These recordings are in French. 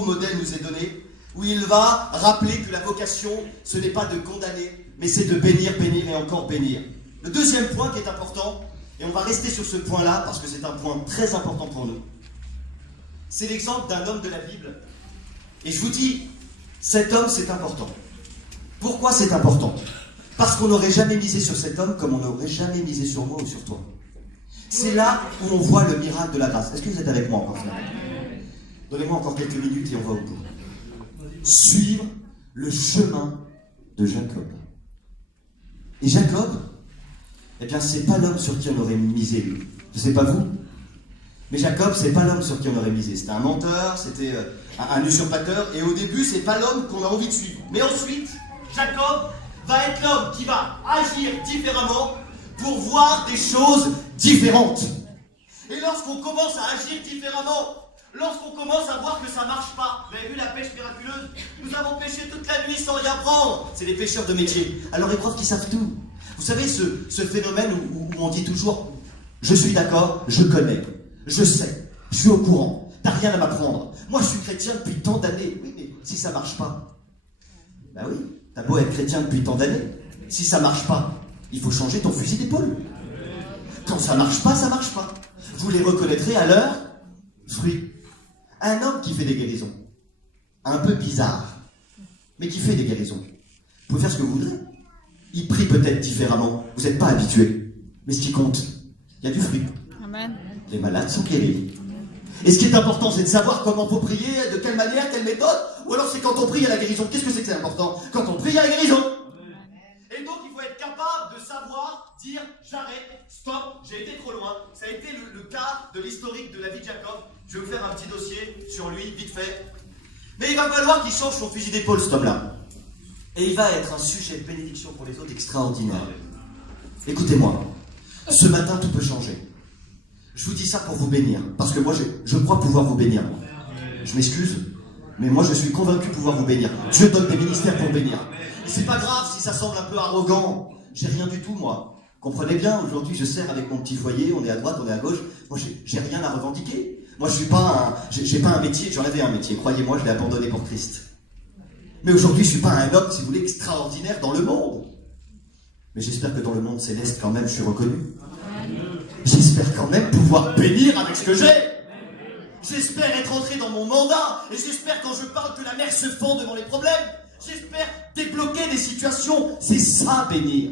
modèle nous est donné, où il va rappeler que la vocation, ce n'est pas de condamner, mais c'est de bénir, bénir et encore bénir. Le deuxième point qui est important, et on va rester sur ce point-là, parce que c'est un point très important pour nous, c'est l'exemple d'un homme de la Bible. Et je vous dis, cet homme, c'est important. Pourquoi c'est important? Parce qu'on n'aurait jamais misé sur cet homme comme on n'aurait jamais misé sur moi ou sur toi. C'est là où on voit le miracle de la grâce. Est-ce que vous êtes avec moi encore ce matin? Donnez-moi encore quelques minutes et on va au bout. Suivre le chemin de Jacob. Et Jacob, eh bien, c'est pas l'homme sur qui on aurait misé, lui. Je sais pas vous, mais Jacob, c'est pas l'homme sur qui on aurait misé. C'était un menteur, c'était un usurpateur, et au début, c'est pas l'homme qu'on a envie de suivre. Mais ensuite, Jacob va être l'homme qui va agir différemment pour voir des choses différentes. Et lorsqu'on commence à agir différemment, lorsqu'on commence à voir que ça marche pas, vous avez vu la pêche miraculeuse? Nous avons pêché toute la nuit sans rien prendre. C'est des pêcheurs de métier. Alors les profs qui savent tout. Vous savez ce phénomène où on dit toujours « Je suis d'accord, je connais, je sais, je suis au courant, t'as rien à m'apprendre. Moi je suis chrétien depuis tant d'années. » Oui, mais si ça marche pas, ben oui, t'as beau être chrétien depuis tant d'années, si ça marche pas, il faut changer ton fusil d'épaule. Quand ça marche pas, ça marche pas. Vous les reconnaîtrez à leurs fruits. Un homme qui fait des guérisons, un peu bizarre, mais qui fait des guérisons, vous pouvez faire ce que vous voudrez. Il prie peut-être différemment, vous n'êtes pas habitué, mais ce qui compte, il y a du fruit. Amen. Les malades sont guéris. Et ce qui est important, c'est de savoir comment faut prier, de quelle manière, quelle méthode, ou alors c'est quand on prie à la guérison. Qu'est-ce que c'est important? Quand on prie à la guérison. Et donc il faut être capable de savoir dire j'arrête, stop, j'ai été trop loin. Ça a été le cas de l'historique de la vie de Jacob. Je vais vous faire un petit dossier sur lui, vite fait. Mais il va falloir qu'il change son fusil d'épaule, cet homme-là. Et il va être un sujet de bénédiction pour les autres extraordinaire. Écoutez-moi, ce matin tout peut changer. Je vous dis ça pour vous bénir, parce que moi je crois pouvoir vous bénir. Je m'excuse, mais moi je suis convaincu pouvoir vous bénir. Dieu donne des ministères pour bénir. Et c'est pas grave si ça semble un peu arrogant. J'ai rien du tout, moi. Comprenez bien, aujourd'hui je sers avec mon petit foyer, on est à droite, on est à gauche. Moi j'ai rien à revendiquer. Moi je suis pas j'ai pas un métier, j'en avais un métier, croyez-moi, je l'ai abandonné pour Christ. Mais aujourd'hui je suis pas un homme, si vous voulez, extraordinaire dans le monde. Mais j'espère que dans le monde céleste quand même je suis reconnu. J'espère quand même pouvoir bénir avec ce que j'ai. J'espère être entré dans mon mandat. Et j'espère quand je parle que la mer se fend devant les problèmes. J'espère débloquer des situations. C'est ça bénir.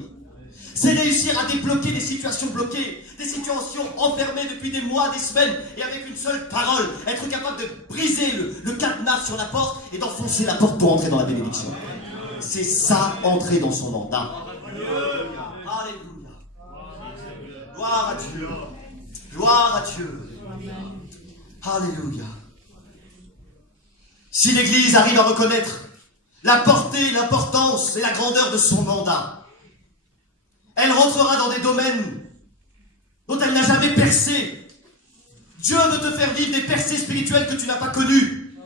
C'est réussir à débloquer des situations bloquées, des situations enfermées depuis des mois, des semaines, et avec une seule parole, être capable de briser le cadenas sur la porte et d'enfoncer la porte pour entrer dans la bénédiction. C'est ça, entrer dans son mandat. Alléluia. Gloire à Dieu. Gloire à Dieu. Alléluia. Si l'Église arrive à reconnaître la portée, l'importance et la grandeur de son mandat, elle rentrera dans des domaines dont elle n'a jamais percé. Dieu veut te faire vivre des percées spirituelles que tu n'as pas connues.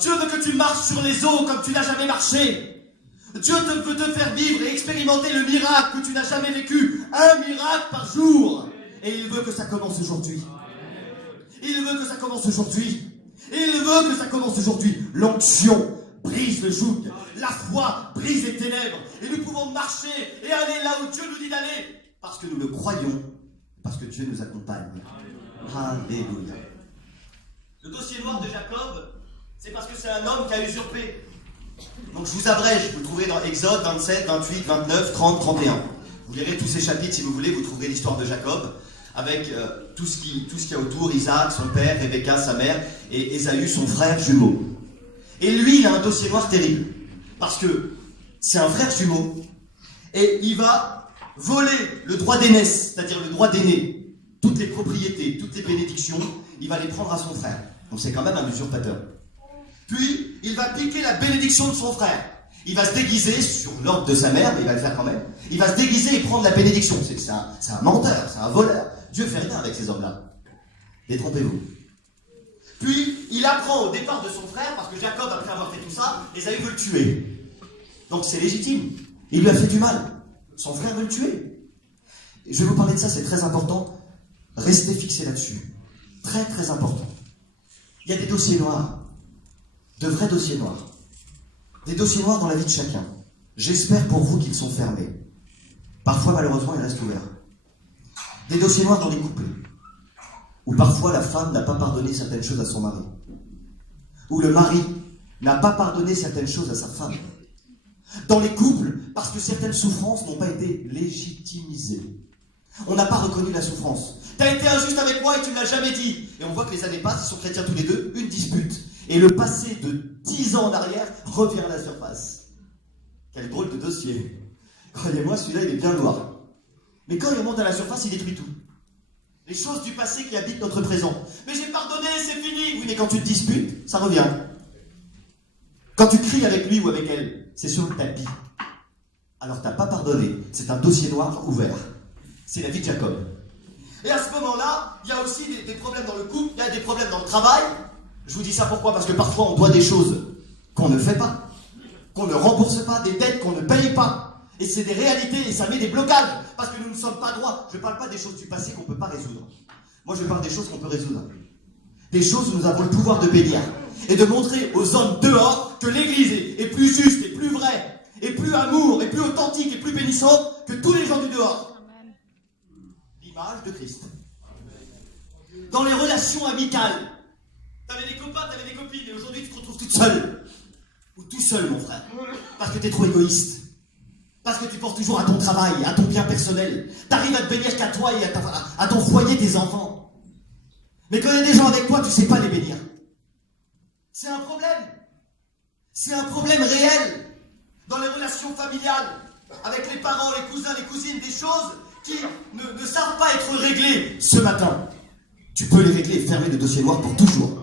Dieu veut que tu marches sur les eaux comme tu n'as jamais marché. Dieu veut te faire vivre et expérimenter le miracle que tu n'as jamais vécu. Un miracle par jour. Et il veut que ça commence aujourd'hui. Il veut que ça commence aujourd'hui. Il veut que ça commence aujourd'hui. L'onction brise le joug. La foi brise les ténèbres. Et nous pouvons marcher et aller là où Dieu nous dit d'aller. Parce que nous le croyons. Parce que Dieu nous accompagne. Alléluia. Le dossier noir de Jacob, c'est parce que c'est un homme qui a usurpé. Donc je vous abrège. Vous le trouverez dans Exode 27, 28, 29, 30, 31. Vous lirez tous ces chapitres si vous voulez. Vous trouverez l'histoire de Jacob. Avec tout ce qu'il y a autour. Isaac, son père, Rebecca, sa mère. Et Ésaü, son frère jumeau. Et lui, il a un dossier noir terrible. Parce que c'est un frère jumeau. Et il va voler le droit d'aînesse, c'est-à-dire le droit d'aîné. Toutes les propriétés, toutes les bénédictions, il va les prendre à son frère. Donc c'est quand même un usurpateur. Puis, il va piquer la bénédiction de son frère. Il va se déguiser sur l'ordre de sa mère, mais il va le faire quand même. Il va se déguiser et prendre la bénédiction. C'est un menteur, c'est un voleur. Dieu fait rien avec ces hommes-là. Détrompez-vous. Puis, il apprend au départ de son frère, parce que Jacob, après avoir fait tout ça, Ésaü veut le tuer. Donc c'est légitime. Il lui a fait du mal. Son frère veut le tuer. Et je vais vous parler de ça, c'est très important. Restez fixés là-dessus. Très, très important. Il y a des dossiers noirs. de vrais dossiers noirs. Des dossiers noirs dans la vie de chacun. J'espère pour vous qu'ils sont fermés. Parfois, malheureusement, ils restent ouverts. Des dossiers noirs dans les couples. Où parfois la femme n'a pas pardonné certaines choses à son mari. Où le mari n'a pas pardonné certaines choses à sa femme. Dans les couples, parce que certaines souffrances n'ont pas été légitimisées. On n'a pas reconnu la souffrance. T'as été injuste avec moi et tu ne l'as jamais dit. Et on voit que les années passent, ils sont chrétiens tous les deux, une dispute. Et le passé de 10 ans en arrière revient à la surface. Quel drôle de dossier. Croyez-moi, celui-là, il est bien noir. Mais quand il remonte à la surface, il détruit tout. Les choses du passé qui habitent notre présent. Mais j'ai pardonné, c'est fini. Oui, mais quand tu te disputes, ça revient. Quand tu cries avec lui ou avec elle, c'est sur le tapis. Alors t'as pas pardonné. C'est un dossier noir ouvert. C'est la vie de Jacob. Et à ce moment-là, il y a aussi des problèmes dans le couple, il y a des problèmes dans le travail. Je vous dis ça pourquoi? Parce que parfois on doit des choses qu'on ne fait pas, qu'on ne rembourse pas, des dettes qu'on ne paye pas. Et c'est des réalités et ça met des blocages. Parce que nous ne sommes pas droits. Je ne parle pas des choses du passé qu'on ne peut pas résoudre. Moi je parle des choses qu'on peut résoudre. Des choses où nous avons le pouvoir de bénir. Et de montrer aux hommes dehors que l'Église est plus juste, et plus vraie, et plus amour, et plus authentique, et plus bénissante que tous les gens du dehors. L'image de Christ. Dans les relations amicales, t'avais des copains, t'avais des copines, et aujourd'hui tu te retrouves toute seule. Ou tout seul, mon frère. Parce que t'es trop égoïste. Parce que tu penses toujours à ton travail, à ton bien personnel. T'arrives à te bénir qu'à toi et à ton foyer, tes enfants. Mais quand il y a des gens avec toi, tu sais pas les bénir. C'est un problème. C'est un problème réel. Dans les relations familiales, avec les parents, les cousins, les cousines, des choses qui ne savent pas être réglées ce matin. Tu peux les régler et fermer le dossier noir pour toujours.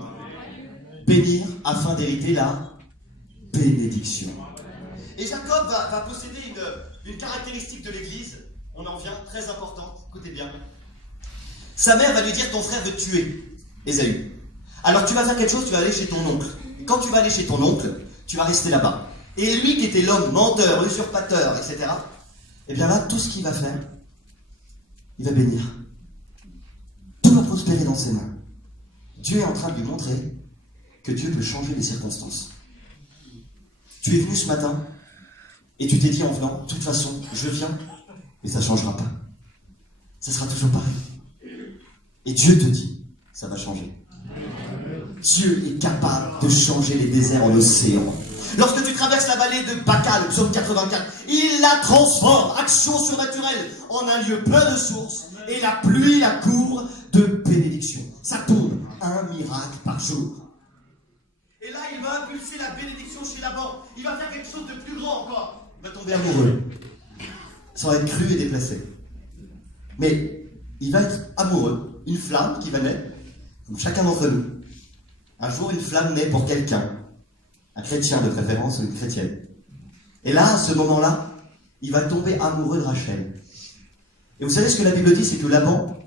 Bénir afin d'hériter la bénédiction. Et Jacob va posséder une caractéristique de l'Église, on en vient, très importante, écoutez bien. Sa mère va lui dire, ton frère veut te tuer, Ésaü. Alors tu vas faire quelque chose, tu vas aller chez ton oncle. Et quand tu vas aller chez ton oncle, tu vas rester là-bas. Et lui qui était l'homme menteur, usurpateur, etc., eh bien là, tout ce qu'il va faire, il va bénir. Tout va prospérer dans ses mains. Dieu est en train de lui montrer que Dieu peut changer les circonstances. Tu es venu ce matin et tu t'es dit en venant, de toute façon, je viens, mais ça ne changera pas. Ça sera toujours pareil. Et Dieu te dit, ça va changer. Dieu est capable de changer les déserts en océan. Lorsque tu traverses la vallée de Baca, le psaume 84, il la transforme, action surnaturelle, en un lieu plein de sources, et la pluie la couvre de bénédictions. Ça tombe, un miracle par jour. Et là, il va impulser la bénédiction chez Laban. Il va faire quelque chose de plus grand encore. Il va tomber amoureux. Ça va être cru et déplacé. Mais il va être amoureux. Une flamme qui va naître, comme chacun d'entre nous. Un jour, une flamme naît pour quelqu'un. Un chrétien de préférence ou une chrétienne. Et là, à ce moment-là, il va tomber amoureux de Rachel. Et vous savez ce que la Bible dit, c'est que Laban,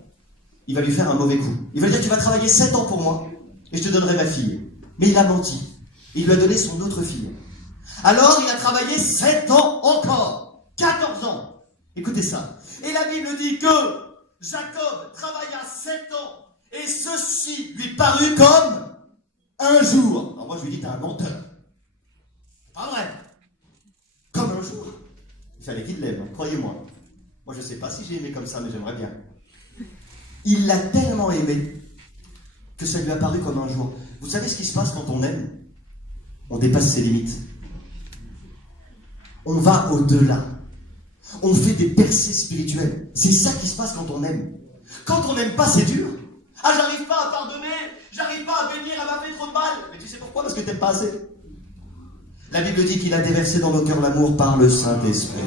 il va lui faire un mauvais coup. Il va lui dire, tu vas travailler 7 ans pour moi, et je te donnerai ma fille. Mais il a menti. Il lui a donné son autre fille. Alors, il a travaillé 7 ans encore. 14 ans. Écoutez ça. Et la Bible dit que Jacob travailla 7 ans, et ceci lui parut comme un jour. Alors moi, je lui dis, t'es un menteur. Pas vrai. Comme un jour. Il fallait qu'il l'aime, croyez-moi. Moi, je ne sais pas si j'ai aimé comme ça, mais j'aimerais bien. Il l'a tellement aimé que ça lui a paru comme un jour. Vous savez ce qui se passe quand on aime? On dépasse ses limites. On va au-delà. On fait des percées spirituelles. C'est ça qui se passe quand on aime. Quand on n'aime pas, c'est dur. Ah, j'arrive pas à pardonner, j'arrive pas à bénir, elle m'a fait trop de mal. Mais tu sais pourquoi? Parce que t'aimes pas assez. La Bible dit qu'il a déversé dans nos cœurs l'amour par le Saint-Esprit.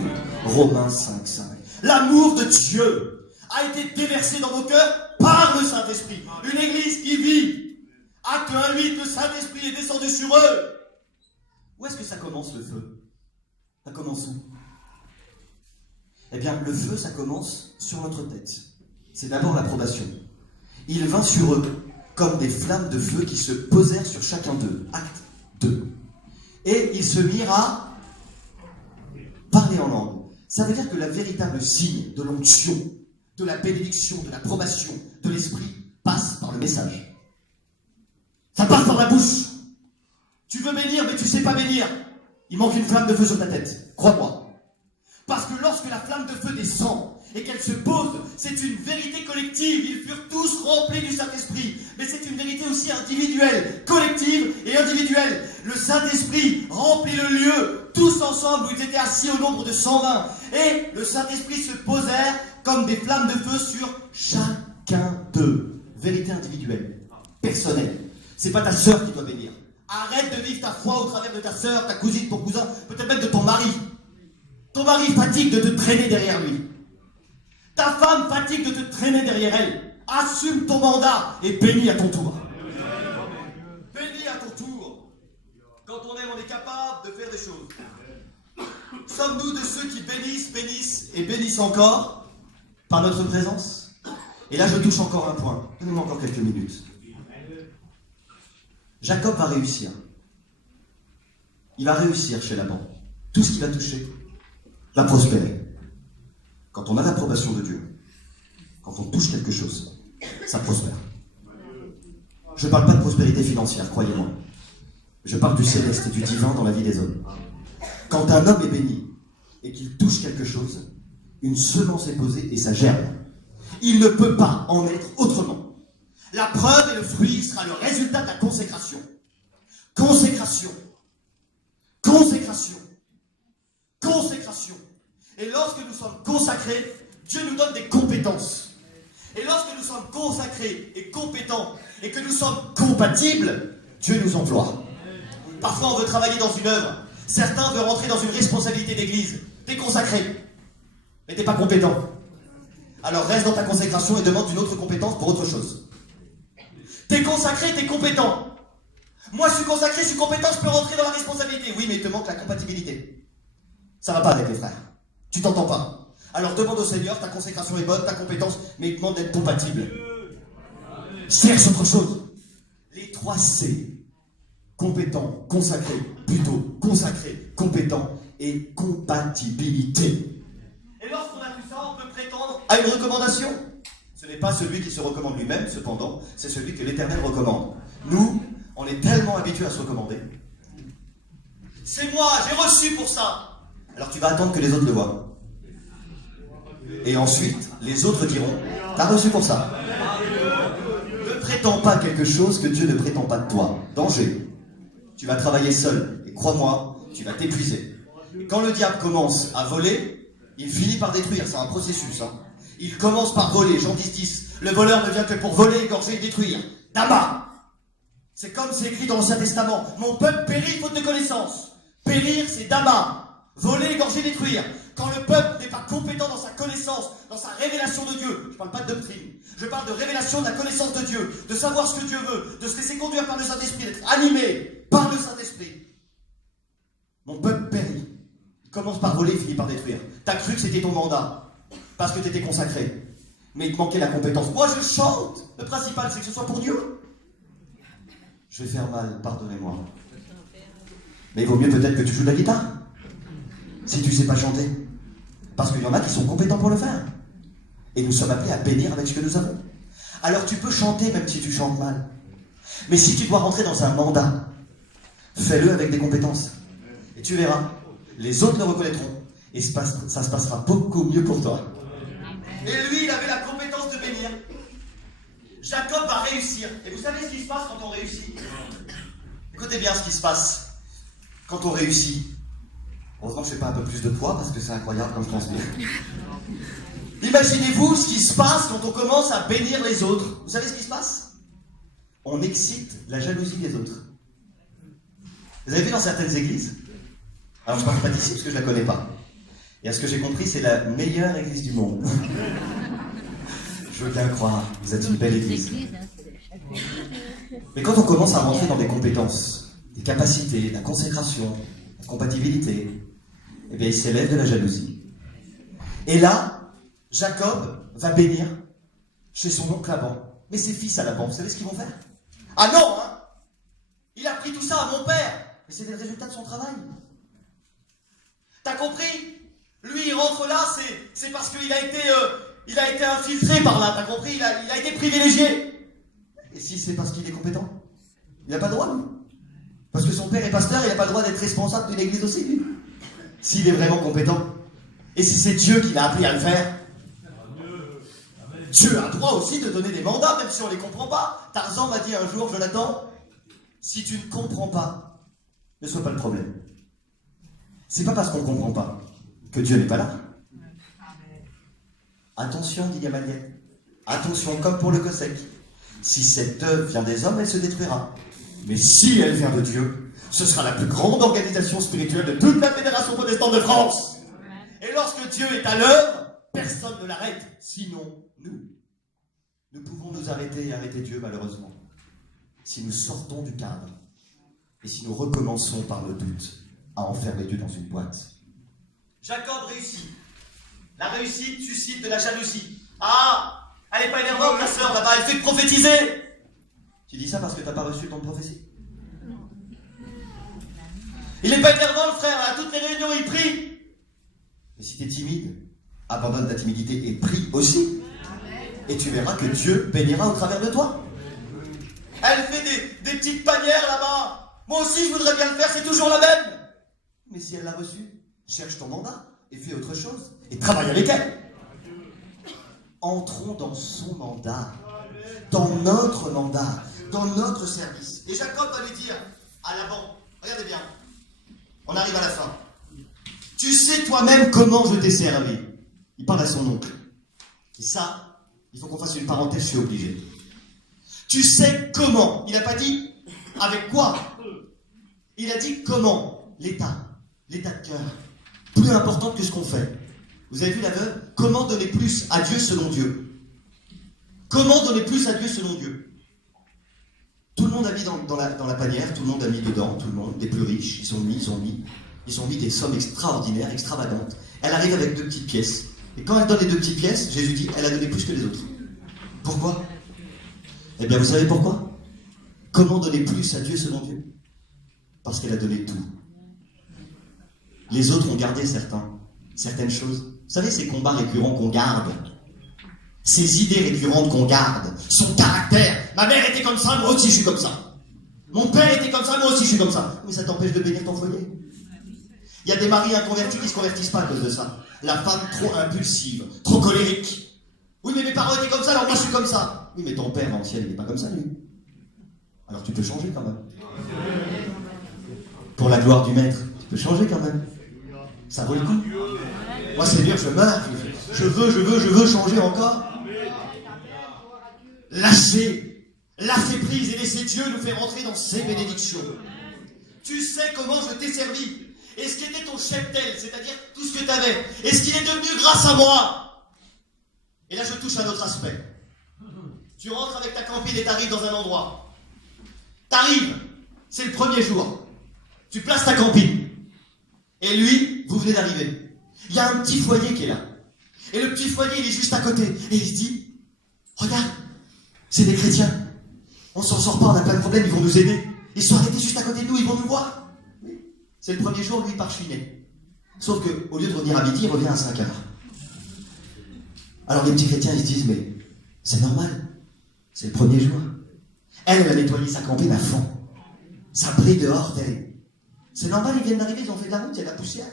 Romains 5:5. L'amour de Dieu a été déversé dans nos cœurs par le Saint-Esprit. Une église qui vit. Acte 1:8, le Saint-Esprit est descendu sur eux. Où est-ce que ça commence le feu? Ça commence où? Eh bien, le feu, ça commence sur notre tête. C'est d'abord l'approbation. Il vint sur eux comme des flammes de feu qui se posèrent sur chacun d'eux. Acte 2. Et ils se mirent à parler en langue. Ça veut dire que la véritable signe de l'onction, de la bénédiction, de l'approbation de l'esprit passe par le message. Ça passe par la bouche. Tu veux bénir, mais tu sais pas bénir. Il manque une flamme de feu sur ta tête, crois-moi. Parce que lorsque la flamme de feu descend et qu'elle se pose, c'est une vérité collective. Ils furent tous remplis du Saint-Esprit. Mais c'est une vérité aussi individuelle, collective et individuelle. Le Saint-Esprit remplit le lieu. Tous ensemble, où ils étaient assis au nombre de 120. Et le Saint-Esprit se posèrent comme des flammes de feu sur chacun d'eux. Vérité individuelle, personnelle. C'est pas ta sœur qui doit bénir. Arrête de vivre ta foi au travers de ta sœur, ta cousine, ton cousin, peut-être même de ton mari. Ton mari fatigue de te traîner derrière lui. Ta femme fatigue de te traîner derrière elle. Assume ton mandat et bénis à ton tour. Bénis à ton tour. Quand on aime, on est capable de faire des choses. Sommes-nous de ceux qui bénissent, bénissent et bénissent encore par notre présence? Et là, je touche encore un point. Donnez-moi encore quelques minutes. Jacob va réussir. Il va réussir chez Laban. Tout ce qu'il va toucher va prospérer. Quand on a l'approbation de Dieu, quand on touche quelque chose, ça prospère. Je ne parle pas de prospérité financière, croyez-moi. Je parle du céleste et du divin dans la vie des hommes. Quand un homme est béni et qu'il touche quelque chose, une semence est posée et ça germe. Il ne peut pas en être autrement. La preuve et le fruit sera le résultat de la consécration. Consécration. Consécration. Consécration. Et lorsque nous sommes consacrés, Dieu nous donne des compétences. Et lorsque nous sommes consacrés et compétents et que nous sommes compatibles, Dieu nous emploie. Parfois on veut travailler dans une œuvre. Certains veulent rentrer dans une responsabilité d'église. T'es consacré, mais t'es pas compétent. Alors reste dans ta consécration et demande une autre compétence pour autre chose. T'es consacré, t'es compétent. Moi je suis consacré, je suis compétent, je peux rentrer dans la responsabilité. Oui, mais il te manque la compatibilité. Ça va pas avec les frères. Tu t'entends pas. Alors demande au Seigneur, ta consécration est bonne, ta compétence, mais il demande d'être compatible. Cherche autre chose. Les 3 C. Compétent, consacré, plutôt consacré, compétent et compatibilité. Et lorsqu'on a tout ça, on peut prétendre à une recommandation. Ce n'est pas celui qui se recommande lui-même, cependant, c'est celui que l'Éternel recommande. Nous, on est tellement habitués à se recommander. C'est moi, j'ai reçu pour ça. Alors tu vas attendre que les autres le voient. Et ensuite, les autres diront, t'as reçu pour ça. Ne prétends pas quelque chose que Dieu ne prétend pas de toi. Danger. Tu vas travailler seul. Et crois-moi, tu vas t'épuiser. Et quand le diable commence à voler, il finit par détruire. C'est un processus. Il commence par voler. Jean 10:10. Le voleur ne vient que pour voler, égorger et détruire. Dama. C'est comme c'est écrit dans l'Ancien Testament. Mon peuple périt faute de connaissance. Périr, c'est Dama. Voler, égorger, détruire. Quand le peuple n'est pas compétent dans sa connaissance, dans sa révélation de Dieu, je ne parle pas de doctrine, je parle de révélation de la connaissance de Dieu, de savoir ce que Dieu veut, de se laisser conduire par le Saint-Esprit, d'être animé par le Saint-Esprit. Mon peuple périt. Il commence par voler, il finit par détruire. T'as cru que c'était ton mandat, parce que tu étais consacré. Mais il te manquait la compétence. Moi je chante. Le principal c'est que ce soit pour Dieu. Je vais faire mal, pardonnez-moi. Mais il vaut mieux peut-être que tu joues de la guitare. Si tu ne sais pas chanter. Parce qu'il y en a qui sont compétents pour le faire. Et nous sommes appelés à bénir avec ce que nous avons. Alors tu peux chanter même si tu chantes mal. Mais si tu dois rentrer dans un mandat, fais-le avec des compétences. Et tu verras, les autres le reconnaîtront. Et ça se passera beaucoup mieux pour toi. Et lui, il avait la compétence de bénir. Jacob va réussir. Et vous savez ce qui se passe quand on réussit? Écoutez bien ce qui se passe quand on réussit. Heureusement que je ne fais pas un peu plus de poids parce que c'est incroyable comme je transpire. Imaginez-vous ce qui se passe quand on commence à bénir les autres. Vous savez ce qui se passe? On excite la jalousie des autres. Vous avez vu dans certaines églises? Alors je ne parle pas d'ici parce que je ne la connais pas. Et à ce que j'ai compris, c'est la meilleure église du monde. Je veux bien croire, vous êtes une belle église. Mais quand on commence à rentrer dans des compétences, des capacités, la consécration, la compatibilité, eh bien il s'élève de la jalousie. Et là, Jacob va bénir chez son oncle Laban. Mais ses fils à Laban, vous savez ce qu'ils vont faire? Ah non, hein! Il a pris tout ça à mon père! Mais c'est le résultat de son travail. T'as compris? Lui, il rentre là, c'est parce qu'il a été infiltré par là, t'as compris? Il a été privilégié. Et si c'est parce qu'il est compétent? Il n'a pas le droit, lui. Parce que son père est pasteur, il n'a pas le droit d'être responsable d'une église aussi, lui. S'il est vraiment compétent. Et si c'est Dieu qui l'a appris à le faire, Dieu a le droit aussi de donner des mandats, même si on ne les comprend pas. Tarzan m'a dit un jour, Jonathan, si tu ne comprends pas, ne sois pas le problème. C'est pas parce qu'on ne comprend pas que Dieu n'est pas là. Attention, dit Gamaliel. Attention, comme pour le Cossack. Si cette œuvre vient des hommes, elle se détruira. Mais si elle vient de Dieu, ce sera la plus grande organisation spirituelle de toute la Fédération protestante de France. Et lorsque Dieu est à l'œuvre, personne ne l'arrête, sinon nous. Nous pouvons nous arrêter et arrêter Dieu, malheureusement, si nous sortons du cadre et si nous recommençons par le doute à enfermer Dieu dans une boîte. Jacob réussit. La réussite suscite de la jalousie. Ah, elle n'est pas énervante, ta sœur, là-bas, elle fait que prophétiser. Tu dis ça parce que tu n'as pas reçu ton prophétie. Il n'est pas énervant, le frère, à toutes les réunions, il prie. Mais si tu es timide, abandonne ta timidité et prie aussi. Et tu verras que Dieu bénira au travers de toi. Elle fait des petites panières là-bas. Moi aussi, je voudrais bien le faire, c'est toujours la même. Mais si elle l'a reçu, cherche ton mandat et fais autre chose. Et travaille avec elle. Entrons dans son mandat, dans notre mandat, dans notre service. Et Jacob va lui dire à Laban, regardez bien, on arrive à la fin. Tu sais toi-même comment je t'ai servi. Il parle à son oncle. Et ça, il faut qu'on fasse une parenthèse, je suis obligé. Tu sais comment. Il n'a pas dit avec quoi. Il a dit comment. L'état de cœur. Plus important que ce qu'on fait. Vous avez vu la veuve? Comment donner plus à Dieu selon Dieu? Comment donner plus à Dieu selon Dieu? Tout le monde a mis dans la panière, tout le monde a mis dedans, tout le monde, des plus riches, ils ont mis des sommes extraordinaires, extravagantes. Elle arrive avec 2 petites pièces. Et quand elle donne les 2 petites pièces, Jésus dit, elle a donné plus que les autres. Pourquoi? Eh bien, vous savez pourquoi? Comment donner plus à Dieu selon Dieu? Parce qu'elle a donné tout. Les autres ont gardé certaines choses. Vous savez, ces combats récurrents qu'on garde, ces idées récurrentes qu'on garde, son caractère. Ma mère était comme ça, moi aussi je suis comme ça. Mon père était comme ça, moi aussi je suis comme ça. Mais ça t'empêche de bénir ton foyer. Il y a des maris inconvertis qui ne se convertissent pas à cause de ça. La femme trop impulsive, trop colérique. Oui, mais mes parents étaient comme ça, alors moi je suis comme ça. Oui, mais ton père dans le ciel, il n'est pas comme ça, lui. Alors tu peux changer quand même. Pour la gloire du maître, tu peux changer quand même. Ça vaut le coup. Moi, Seigneur, je meurs. Je veux changer encore. Lâcher prise et laisser Dieu nous faire entrer dans ses bénédictions. Tu sais comment je t'ai servi. Et ce qui était ton cheptel, c'est-à-dire tout ce que tu avais, est-ce qu'il est devenu grâce à moi? Et là, je touche un autre aspect. Tu rentres avec ta campine et t'arrives dans un endroit. T'arrives, c'est le premier jour. Tu places ta campine. Et lui, vous venez d'arriver. Il y a un petit foyer qui est là. Et le petit foyer, il est juste à côté. Et il se dit, regarde, c'est des chrétiens. On s'en sort pas, on a plein de problèmes, ils vont nous aider. Ils sont arrêtés juste à côté de nous, ils vont nous voir. C'est le premier jour, lui, il part chouiner. Sauf qu'au lieu de revenir à midi, il revient à 5 heures. Alors les petits chrétiens, ils se disent, mais c'est normal. C'est le premier jour. Elle a nettoyé sa campine à fond. Ça brille dehors d'elle. C'est normal, ils viennent d'arriver, ils ont fait de la route, il y a de la poussière.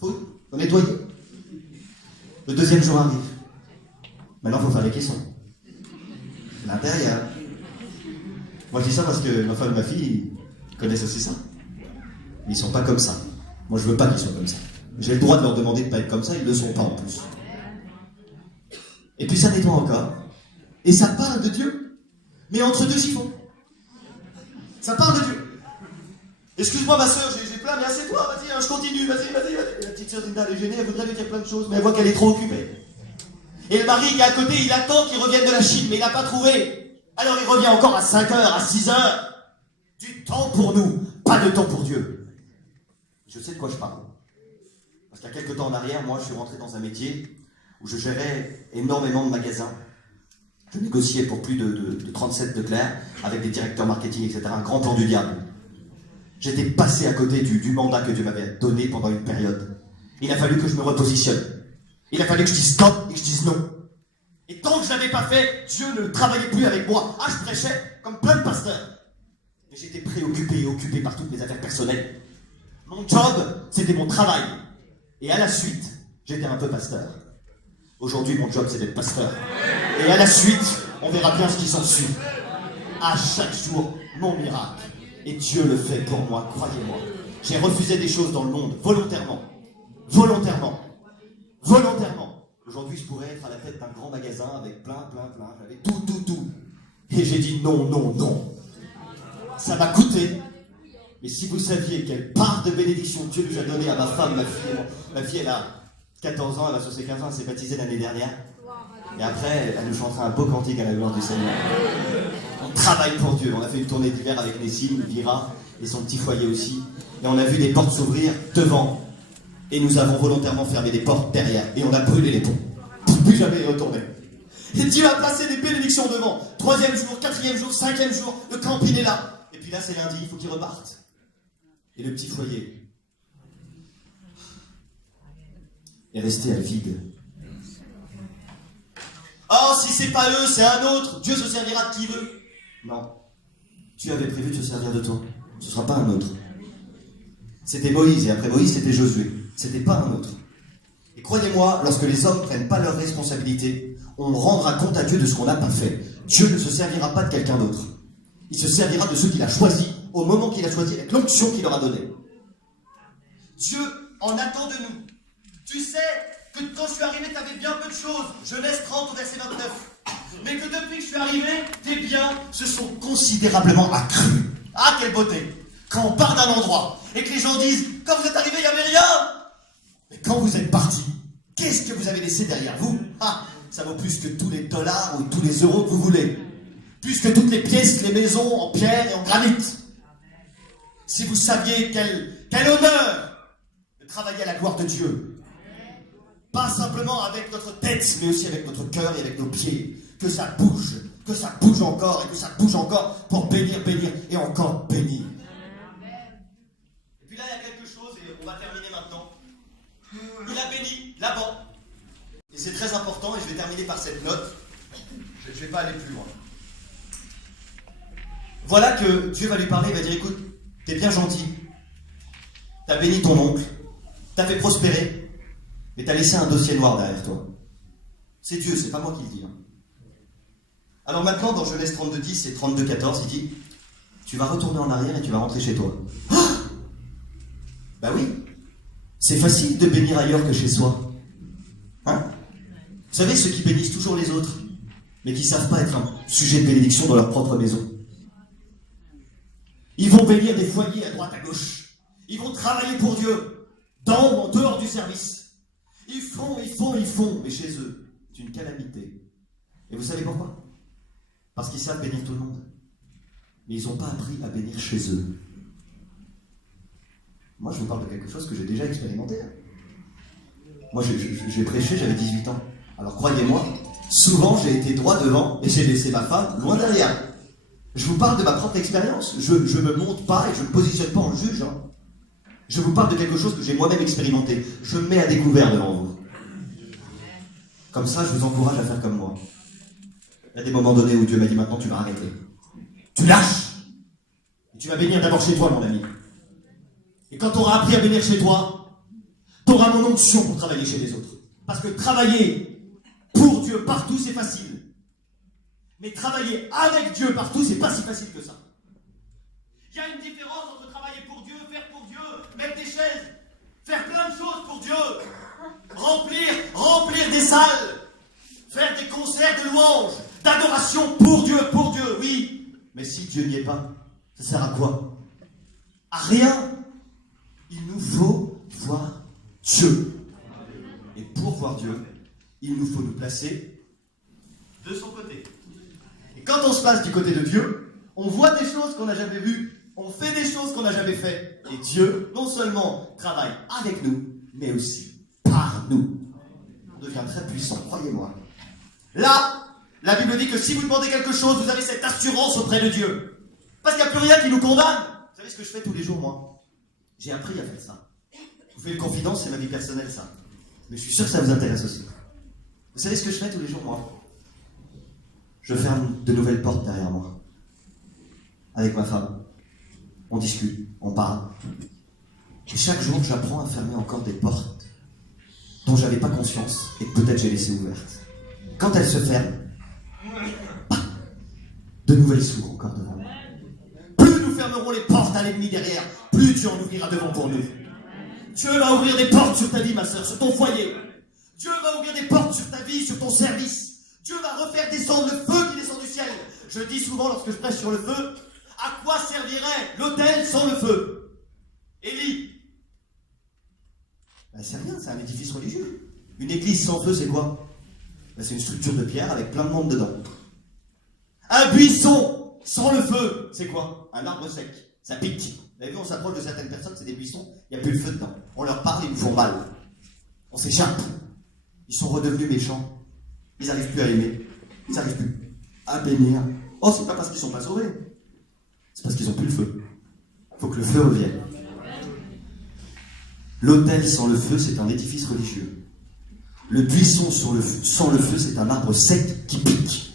Faut nettoyer. Le deuxième jour arrive. Maintenant, il faut faire les caissons. L'intérieur. Moi, je dis ça parce que ma femme et ma fille connaissent aussi ça. Mais ils sont pas comme ça. Moi, je veux pas qu'ils soient comme ça. J'ai le droit de leur demander de pas être comme ça, ils ne le sont pas en plus. Et puis ça nettoie encore. Et ça parle de Dieu. Mais entre deux chiffons. Ça parle de Dieu. Excuse-moi ma soeur, j'ai plein, mais assieds-toi, vas-y, hein, je continue, vas-y. La petite soeur Linda, elle est gênée, elle voudrait lui dire plein de choses, mais elle voit qu'elle est trop occupée. Et le mari qui est à côté, il attend qu'il revienne de la Chine, mais il n'a pas trouvé. Alors il revient encore à 5 heures, à 6 heures. Du temps pour nous, pas de temps pour Dieu. Je sais de quoi je parle. Parce qu'il y a quelques temps en arrière, moi, je suis rentré dans un métier où je gérais énormément de magasins. Je négociais pour plus de 37 Leclerc, avec des directeurs marketing, etc. Un grand plan du diable. J'étais passé à côté du mandat que Dieu m'avait donné pendant une période. Il a fallu que je me repositionne. Il a fallu que je dise stop et que je dise non. Et tant que je ne l'avais pas fait, Dieu ne travaillait plus avec moi. Ah, je prêchais comme plein de pasteurs. Mais j'étais préoccupé et occupé par toutes mes affaires personnelles. Mon job, c'était mon travail. Et à la suite, j'étais un peu pasteur. Aujourd'hui, mon job, c'est d'être pasteur. Et à la suite, on verra bien ce qui s'ensuit. À chaque jour, mon miracle. Et Dieu le fait pour moi, croyez-moi. J'ai refusé des choses dans le monde, volontairement. Volontairement. Volontairement. Aujourd'hui, je pourrais être à la tête d'un grand magasin avec plein. J'avais tout. Et j'ai dit non. Ça m'a coûté. Mais si vous saviez quelle part de bénédiction Dieu nous a donnée à ma femme, ma fille, elle a 14 ans, elle va sur ses 15 ans, elle s'est baptisée l'année dernière. Et après, elle nous chantera un beau cantique à la gloire du Seigneur. On travaille pour Dieu. On a fait une tournée d'hiver avec Nessine, Vira et son petit foyer aussi. Et on a vu des portes s'ouvrir devant. Et nous avons volontairement fermé des portes derrière. Et on a brûlé les ponts. Pour plus jamais y retourner. Et Dieu a placé des bénédictions devant. 3e jour, 4e jour, 5e jour, le camping est là. Et puis là, c'est lundi, il faut qu'il reparte. Et le petit foyer est resté à vide. Oh, si c'est pas eux, c'est un autre. Dieu se servira de qui veut. Non. Tu avais prévu de se servir de toi. Ce ne sera pas un autre. C'était Moïse, et après Moïse, c'était Josué. C'était pas un autre. Et croyez-moi, lorsque les hommes ne prennent pas leurs responsabilités, on rendra compte à Dieu de ce qu'on n'a pas fait. Dieu ne se servira pas de quelqu'un d'autre. Il se servira de ceux qu'il a choisis, au moment qu'il a choisi, avec l'onction qu'il leur a donnée. Dieu en attend de nous. Tu sais que quand je suis arrivé, tu avais bien peu de choses. Genèse 30 au verset 29. Mais que depuis que je suis arrivé, tes biens se sont considérablement accrus. Ah, quelle beauté! Quand on part d'un endroit et que les gens disent, quand vous êtes arrivé, il n'y avait rien. Mais quand vous êtes parti, qu'est-ce que vous avez laissé derrière vous? Ah, ça vaut plus que tous les dollars ou tous les euros que vous voulez. Plus que toutes les pièces, les maisons en pierre et en granit. Si vous saviez quel honneur de travailler à la gloire de Dieu. Pas simplement avec notre tête, mais aussi avec notre cœur et avec nos pieds. Que ça bouge encore et que ça bouge encore pour bénir et encore bénir. Et puis là, il y a quelque chose et on va terminer maintenant. Il a béni là-bas. Et c'est très important et je vais terminer par cette note. Je ne vais pas aller plus loin. Voilà que Dieu va lui parler, il va dire, écoute, t'es bien gentil. T'as béni ton oncle. T'as fait prospérer. Mais t'as laissé un dossier noir derrière toi. C'est Dieu, c'est pas moi qui le dis. Hein. Alors maintenant, dans Genèse 32:10 et 32:14, il dit, tu vas retourner en arrière et tu vas rentrer chez toi. Ah, bah oui, c'est facile de bénir ailleurs que chez soi. Hein? Vous savez, ceux qui bénissent toujours les autres, mais qui ne savent pas être un sujet de bénédiction dans leur propre maison. Ils vont bénir des foyers à droite, à gauche. Ils vont travailler pour Dieu, dans ou en dehors du service. Ils font, mais chez eux, c'est une calamité. Et vous savez pourquoi? Parce qu'ils savent bénir tout le monde. Mais ils n'ont pas appris à bénir chez eux. Moi, je vous parle de quelque chose que j'ai déjà expérimenté. Moi, j'ai prêché, j'avais 18 ans. Alors, croyez-moi, souvent, j'ai été droit devant et j'ai laissé ma femme loin derrière. Je vous parle de ma propre expérience. Je ne me monte pas et je ne me positionne pas en juge. Hein. Je vous parle de quelque chose que j'ai moi-même expérimenté. Je me mets à découvert devant vous. Comme ça, je vous encourage à faire comme moi. Il y a des moments donnés où Dieu m'a dit, maintenant, tu vas arrêter. Tu lâches. Et tu vas bénir d'abord chez toi, mon ami. Et quand tu auras appris à bénir chez toi, tu auras mon onction pour travailler chez les autres. Parce que travailler pour Dieu partout, c'est facile. Mais travailler avec Dieu partout, c'est pas si facile que ça. Il y a une différence entre travailler pour Dieu, faire pour Dieu, mettre des chaises, faire plein de choses pour Dieu, remplir des salles, faire des concerts de louanges, d'adoration pour Dieu, oui. Mais si Dieu n'y est pas, ça sert à quoi? À rien. Il nous faut voir Dieu. Et pour voir Dieu, il nous faut nous placer de son côté. Et quand on se place du côté de Dieu, on voit des choses qu'on n'a jamais vues. On fait des choses qu'on n'a jamais faites. Et Dieu, non seulement travaille avec nous, mais aussi par nous. On devient très puissant, croyez-moi. Là, la Bible dit que si vous demandez quelque chose, vous avez cette assurance auprès de Dieu. Parce qu'il n'y a plus rien qui nous condamne. Vous savez ce que je fais tous les jours, moi? J'ai appris à faire ça. Je vous fais une confidence, c'est ma vie personnelle, ça. Mais je suis sûr que ça vous intéresse aussi. Vous savez ce que je fais tous les jours, moi? Je ferme de nouvelles portes derrière moi. Avec ma femme. on discute, on parle. Et chaque jour, j'apprends à fermer encore des portes dont j'avais pas conscience et que peut-être j'ai laissées ouvertes. Quand elles se ferment, de nouvelles s'ouvrent encore devant nous. Plus nous fermerons les portes à l'ennemi derrière, plus Dieu en ouvrira devant pour nous. Dieu va ouvrir des portes sur ta vie, ma sœur, sur ton foyer. Dieu va ouvrir des portes sur ta vie, sur ton service. Dieu va refaire descendre le feu qui descend du ciel. Je dis souvent lorsque je prêche sur le feu, à quoi servirait l'autel sans le feu? Élie. Ben, c'est rien, c'est un édifice religieux. Une église sans feu, c'est quoi? Ben, c'est une structure de pierre avec plein de monde dedans. Un buisson sans le feu, c'est quoi? Un arbre sec, ça pique. Vous avez vu, on s'approche de certaines personnes, c'est des buissons, il n'y a plus le feu dedans. On leur parle, ils nous font mal. On s'échappe. Ils sont redevenus méchants. Ils n'arrivent plus à aimer. Ils n'arrivent plus à bénir. Oh, c'est pas parce qu'ils ne sont pas sauvés. C'est parce qu'ils n'ont plus le feu. Il faut que le feu revienne. L'autel sans le feu, c'est un édifice religieux. Le buisson sans le feu, c'est un arbre sec qui pique.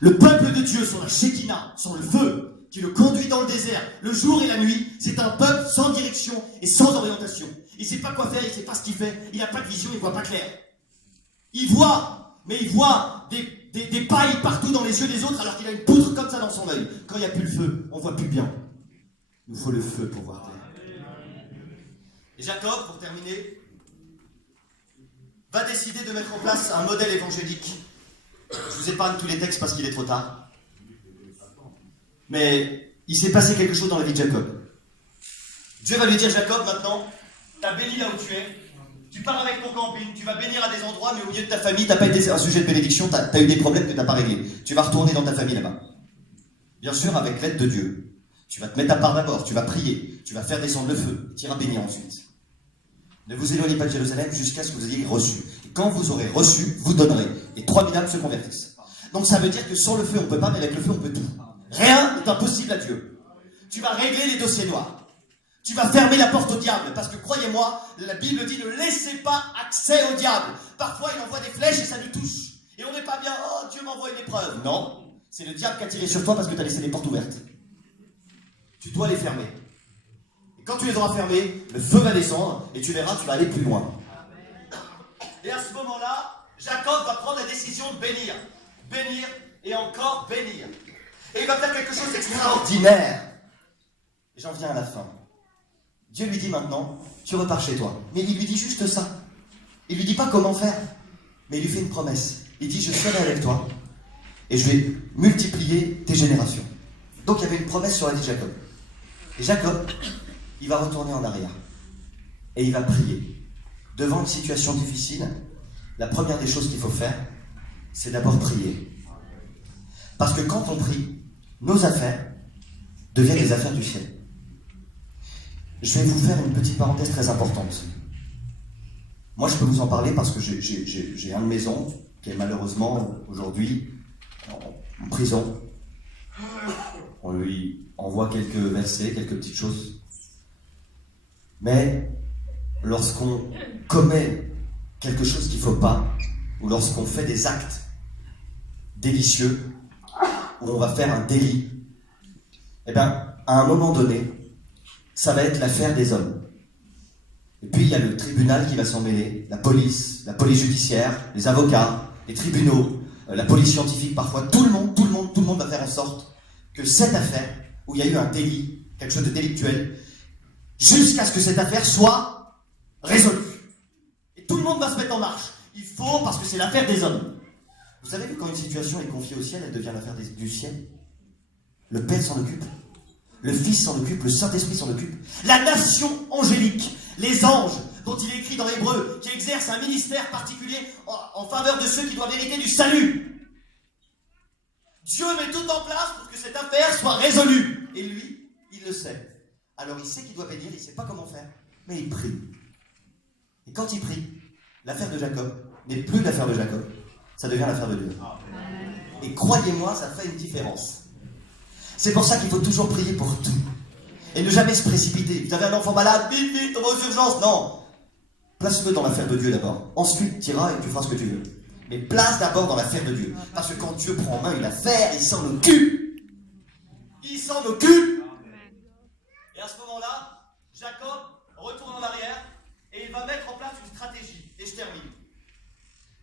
Le peuple de Dieu sans la Shekinah, sans le feu, qui le conduit dans le désert, le jour et la nuit, c'est un peuple sans direction et sans orientation. Il ne sait pas quoi faire, il ne sait pas ce qu'il fait, il n'a pas de vision, il ne voit pas clair. Il voit, mais il voit des pailles partout dans les yeux des autres alors qu'il a une poutre comme ça dans son œil. Quand il n'y a plus le feu, on ne voit plus bien. Il nous faut le feu pour voir clair. Et Jacob, pour terminer, va décider de mettre en place un modèle évangélique. Je vous épargne tous les textes parce qu'il est trop tard. Mais il s'est passé quelque chose dans la vie de Jacob. Dieu va lui dire, Jacob, maintenant, tu as béni là où tu es. Tu pars avec ton camping, tu vas bénir à des endroits, mais au milieu de ta famille, tu n'as pas été un sujet de bénédiction, tu as eu des problèmes que tu n'as pas réglés. Tu vas retourner dans ta famille là-bas. Bien sûr, avec l'aide de Dieu. Tu vas te mettre à part d'abord, tu vas prier, tu vas faire descendre le feu, tu iras bénir ensuite. Ne vous éloignez pas de Jérusalem jusqu'à ce que vous ayez reçu. Et quand vous aurez reçu, vous donnerez. Et 3000 âmes se convertissent. Donc ça veut dire que sans le feu, on ne peut pas, mais avec le feu, on peut tout. Rien n'est impossible à Dieu. Tu vas régler les dossiers noirs. Tu vas fermer la porte au diable. Parce que croyez-moi, la Bible dit ne laissez pas accès au diable. Parfois, il envoie des flèches et ça nous touche. Et on n'est pas bien, oh, Dieu m'envoie une épreuve. Non, c'est le diable qui a tiré sur toi parce que tu as laissé les portes ouvertes. Tu dois les fermer. Et quand tu les auras fermées, le feu va descendre et tu verras, tu vas aller plus loin. Et à ce moment-là, Jacob va prendre la décision de bénir. Bénir et encore bénir. Et il va faire quelque chose d'extraordinaire. Et j'en viens à la fin. Dieu lui dit maintenant, tu repars chez toi. Mais il lui dit juste ça. Il lui dit pas comment faire. Mais il lui fait une promesse. Il dit, je serai avec toi. Et je vais multiplier tes générations. Donc il y avait une promesse sur la vie de Jacob. Et Jacob, il va retourner en arrière. Et il va prier. Devant une situation difficile, la première des choses qu'il faut faire, c'est d'abord prier. Parce que quand on prie, nos affaires deviennent les affaires du ciel. Je vais vous faire une petite parenthèse très importante. Moi, je peux vous en parler parce que j'ai un de mes oncles qui est malheureusement aujourd'hui en prison. On lui envoie quelques versets, quelques petites choses. Mais lorsqu'on commet quelque chose qu'il ne faut pas, ou lorsqu'on fait des actes délicieux, où on va faire un délit, eh bien, à un moment donné, ça va être l'affaire des hommes. Et puis, il y a le tribunal qui va s'en mêler, la police judiciaire, les avocats, les tribunaux, la police scientifique parfois, tout le monde va faire en sorte que cette affaire, où il y a eu un délit, quelque chose de délictuel, jusqu'à ce que cette affaire soit résolue. Et tout le monde va se mettre en marche. Il faut, parce que c'est l'affaire des hommes. Vous savez que quand une situation est confiée au ciel, elle devient l'affaire du ciel. Le Père s'en occupe, le Fils s'en occupe, le Saint-Esprit s'en occupe. La nation angélique, les anges, dont il est écrit dans l'Hébreu, qui exercent un ministère particulier en faveur de ceux qui doivent hériter du salut. Dieu met tout en place pour que cette affaire soit résolue. Et lui, il le sait. Alors il sait qu'il doit bénir, il ne sait pas comment faire, mais il prie. Et quand il prie, l'affaire de Jacob n'est plus l'affaire de Jacob, ça devient l'affaire de Dieu. Et croyez-moi, ça fait une différence. C'est pour ça qu'il faut toujours prier pour tout. Et ne jamais se précipiter. Vous avez un enfant malade, vite, vite, on va aux urgences. Non. Place-le dans l'affaire de Dieu d'abord. Ensuite, tu iras et tu feras ce que tu veux. Mais place d'abord dans l'affaire de Dieu. Parce que quand Dieu prend en main une affaire, il s'en occupe. Il s'en occupe. Et à ce moment-là, Jacob retourne en arrière et il va mettre en place une stratégie. Et je termine.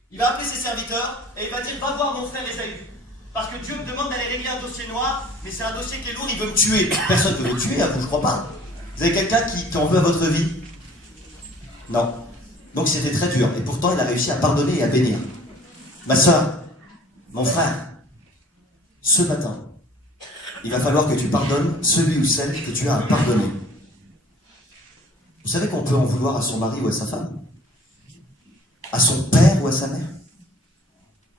Il va appeler ses serviteurs et il va dire, va voir mon frère Ésaü. Parce que Dieu me demande d'aller régler un dossier noir, mais c'est un dossier qui est lourd, il veut me tuer. Personne ne veut me tuer, à vous, je crois pas. Vous avez quelqu'un qui en veut à votre vie? Non. Donc c'était très dur. Et pourtant, il a réussi à pardonner et à bénir. Ma soeur, mon frère, ce matin, il va falloir que tu pardonnes celui ou celle que tu as à pardonner. Vous savez qu'on peut en vouloir à son mari ou à sa femme? À son père ou à sa mère?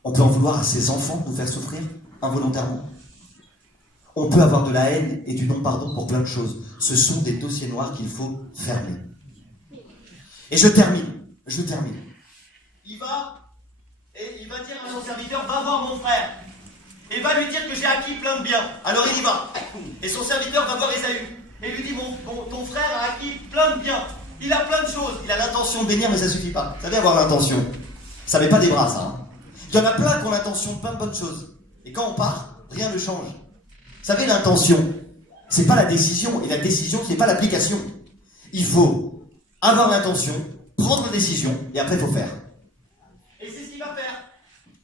On peut en vouloir à ses enfants de nous faire souffrir involontairement. On peut avoir de la haine et du non-pardon pour plein de choses. Ce sont des dossiers noirs qu'il faut fermer. Et je termine. Il va dire à son serviteur, va voir mon frère. Et va lui dire que j'ai acquis plein de biens. Alors il y va. Et son serviteur va voir Ésaü. Et lui dit, ton frère a acquis plein de biens. Il a plein de choses. Il a l'intention de bénir, mais ça ne suffit pas. Vous savez, avoir l'intention, ça ne met pas des bras, ça. Hein. Il y en a plein qui ont l'intention de plein de bonnes choses. Et quand on part, rien ne change. Vous savez, l'intention, c'est pas la décision. Et la décision, c'est pas l'application. Il faut avoir l'intention, prendre la décision, et après, il faut faire. Et c'est ce qu'il va faire.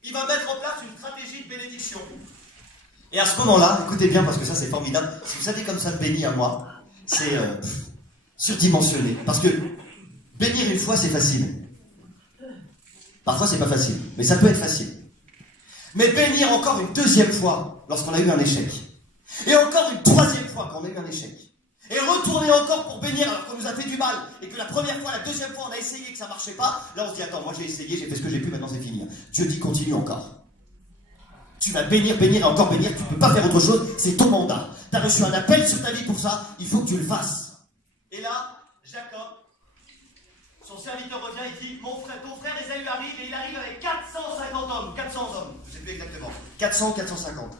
Il va mettre en place une stratégie de bénédiction. Et à ce moment-là, écoutez bien, parce que ça, c'est formidable. Si vous savez comme ça me bénit à moi, c'est surdimensionné. Parce que bénir une fois, c'est facile. Parfois, c'est pas facile, mais ça peut être facile. Mais bénir encore une deuxième fois, lorsqu'on a eu un échec. Et encore une troisième fois, quand on a eu un échec. Et retourner encore pour bénir alors qu'on nous a fait du mal. Et que la première fois, la deuxième fois, on a essayé et que ça marchait pas. Là, on se dit, attends, moi j'ai essayé, j'ai fait ce que j'ai pu, maintenant c'est fini. Dieu dit, continue encore. Tu vas bénir et encore bénir, tu ne peux pas faire autre chose, c'est ton mandat. Tu as reçu un appel sur ta vie pour ça, il faut que tu le fasses. Et là, Jacob, son serviteur revient et dit, ton frère Ésaü arrive et il arrive avec 450 hommes. 400 hommes, je ne sais plus exactement. 400 ou 450.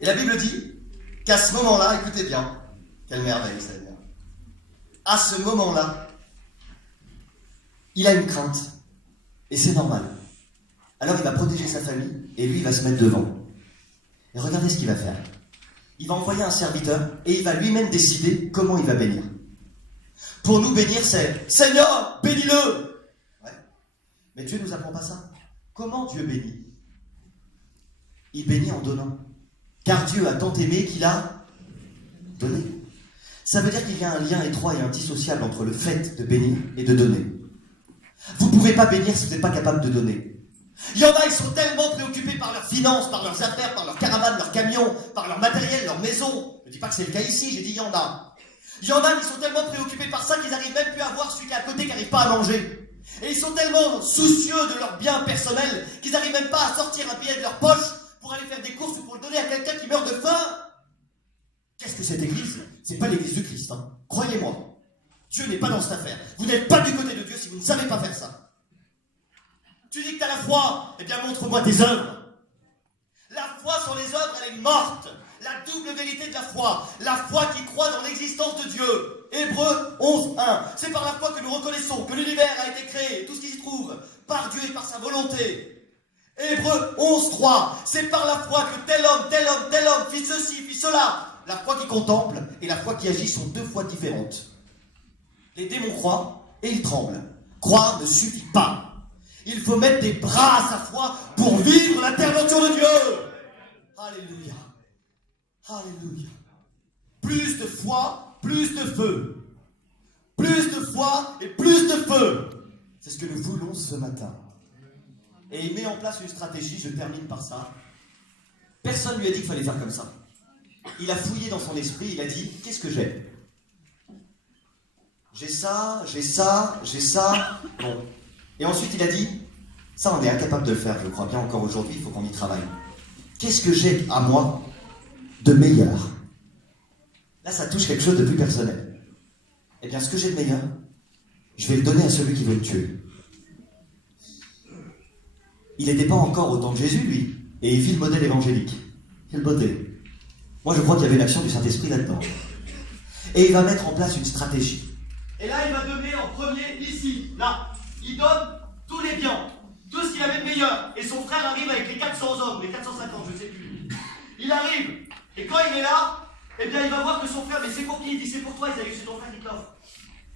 Et la Bible dit qu'à ce moment-là, écoutez bien, quelle merveille, Seigneur. À ce moment-là, il a une crainte. Et c'est normal. Alors il va protéger sa famille et lui, il va se mettre devant. Et regardez ce qu'il va faire. Il va envoyer un serviteur et il va lui-même décider comment il va bénir. Pour nous, bénir, c'est « Seigneur, bénis-le » Ouais. Mais Dieu ne nous apprend pas ça. Comment Dieu bénit? Il bénit en donnant. Car Dieu a tant aimé qu'il a donné. Ça veut dire qu'il y a un lien étroit et indissociable entre le fait de bénir et de donner. Vous ne pouvez pas bénir si vous n'êtes pas capable de donner. Il y en a, ils sont tellement préoccupés par leurs finances, par leurs affaires, par leurs caravanes, leurs camions, par leur matériel, leur maison. Je ne dis pas que c'est le cas ici, j'ai dit il y en a. Il y en a qui sont tellement préoccupés par ça qu'ils n'arrivent même plus à voir celui qui est à côté qui n'arrive pas à manger. Et ils sont tellement soucieux de leurs biens personnels qu'ils n'arrivent même pas à sortir un billet de leur poche pour aller faire des courses ou pour le donner à quelqu'un qui meurt de faim. Qu'est-ce que cette église? C'est pas l'église de Christ, hein. Croyez-moi. Dieu n'est pas dans cette affaire. Vous n'êtes pas du côté de Dieu si vous ne savez pas faire ça. Tu dis que tu as la foi, eh bien montre-moi tes œuvres. La foi sans les œuvres, elle est morte. La double vérité de la foi qui croit dans l'existence de Dieu. Hébreux 11.1. C'est par la foi que nous reconnaissons que l'univers a été créé, tout ce qui s'y trouve, par Dieu et par sa volonté. Hébreux 11.3. C'est par la foi que tel homme fit ceci, fit cela. La foi qui contemple et la foi qui agit sont deux fois différentes. Les démons croient et ils tremblent. Croire ne suffit pas. Il faut mettre des bras à sa foi pour vivre l'intervention de Dieu. Alléluia. Alléluia. Plus de foi, plus de feu. Plus de foi et plus de feu. C'est ce que nous voulons ce matin. Et il met en place une stratégie, je termine par ça. Personne ne lui a dit qu'il fallait faire comme ça. Il a fouillé dans son esprit, il a dit, qu'est-ce que j'ai? J'ai ça. Bon. Et ensuite il a dit, ça on est incapable de le faire, je crois bien encore aujourd'hui, il faut qu'on y travaille. Qu'est-ce que j'ai à moi de meilleur? Là ça touche quelque chose de plus personnel. Eh bien ce que j'ai de meilleur, je vais le donner à celui qui veut me tuer. Il n'était pas encore au temps de Jésus lui, et il vit le modèle évangélique. Quelle beauté. Moi je crois qu'il y avait l'action du Saint-Esprit là-dedans. Et il va mettre en place une stratégie. Et là il va donner en premier ici, là. Il donne tous les biens, tout ce qu'il avait de meilleur. Et son frère arrive avec les 400 hommes, les 450, je ne sais plus. Il arrive, et quand il est là, eh bien il va voir que son frère, mais c'est pour qui? Il dit c'est pour toi Isaïe, c'est ton frère qui te l'offre.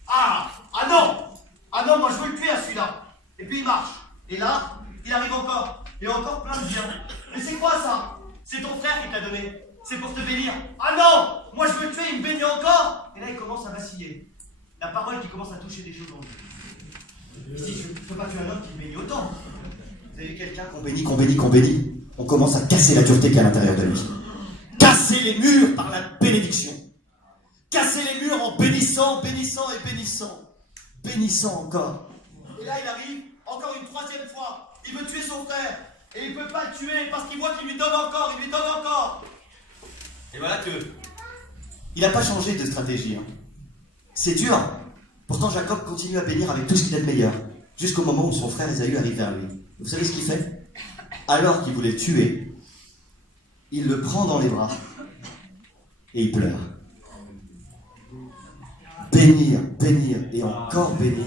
Ah non! Ah non, moi je veux le tuer à celui-là. Et puis il marche. Et là, il arrive encore. Et encore plein de biens. Mais c'est quoi ça? C'est ton frère qui te l'a donné. C'est pour te bénir. Ah non! Moi je veux le tuer, il me bénit encore. Et là il commence à vaciller. La parole qui commence à toucher des choses en lui. Il se dit, je ne peux pas tuer un homme qui me bénit autant. Vous avez quelqu'un qu'on bénit. On commence à casser la dureté qu'il y a à l'intérieur de lui. Casser les murs par la bénédiction. Casser les murs en bénissant, bénissant et bénissant. Bénissant encore. Et là, il arrive encore une troisième fois. Il veut tuer son frère. Et il ne peut pas le tuer parce qu'il voit qu'il lui donne encore, il lui donne encore. Et voilà que... il n'a pas changé de stratégie. C'est dur. Pourtant, Jacob continue à bénir avec tout ce qu'il a de meilleur. Jusqu'au moment où son frère Ésaü arrive vers lui. Vous savez ce qu'il fait? Alors qu'il voulait le tuer, il le prend dans les bras. Et il pleure. Bénir, bénir et encore bénir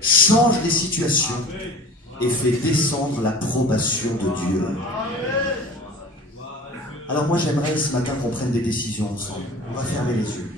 change les situations et fait descendre l'approbation de Dieu. Alors moi j'aimerais ce matin qu'on prenne des décisions ensemble. On va fermer les yeux.